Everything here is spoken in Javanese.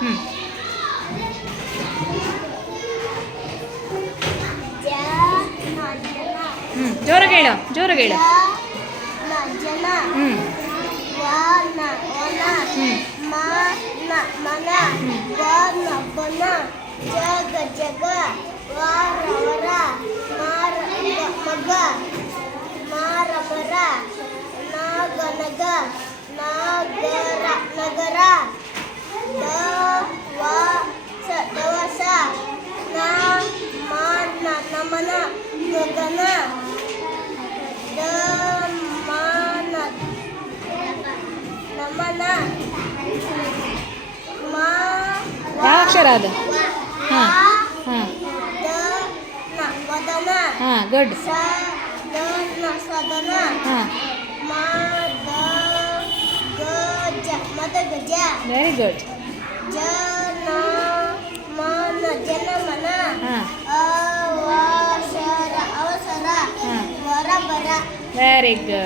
ಜೋರ ಕೇಳು ಜೋರ ಕೇಳು ಹ್ಮ್ ಮಗ ಮಾರ ಮಾರ ಮಗ ನಾಗ ನಾಗ Damana, gagana, damana, damana, ma. La, ya akşerade. Ha. Ha. ha. Damana, gagana. Ha, good. Sa, damana, sa damana. Ha. Ma, da, gaja, ma da gaja. Very good. Ja. Very good.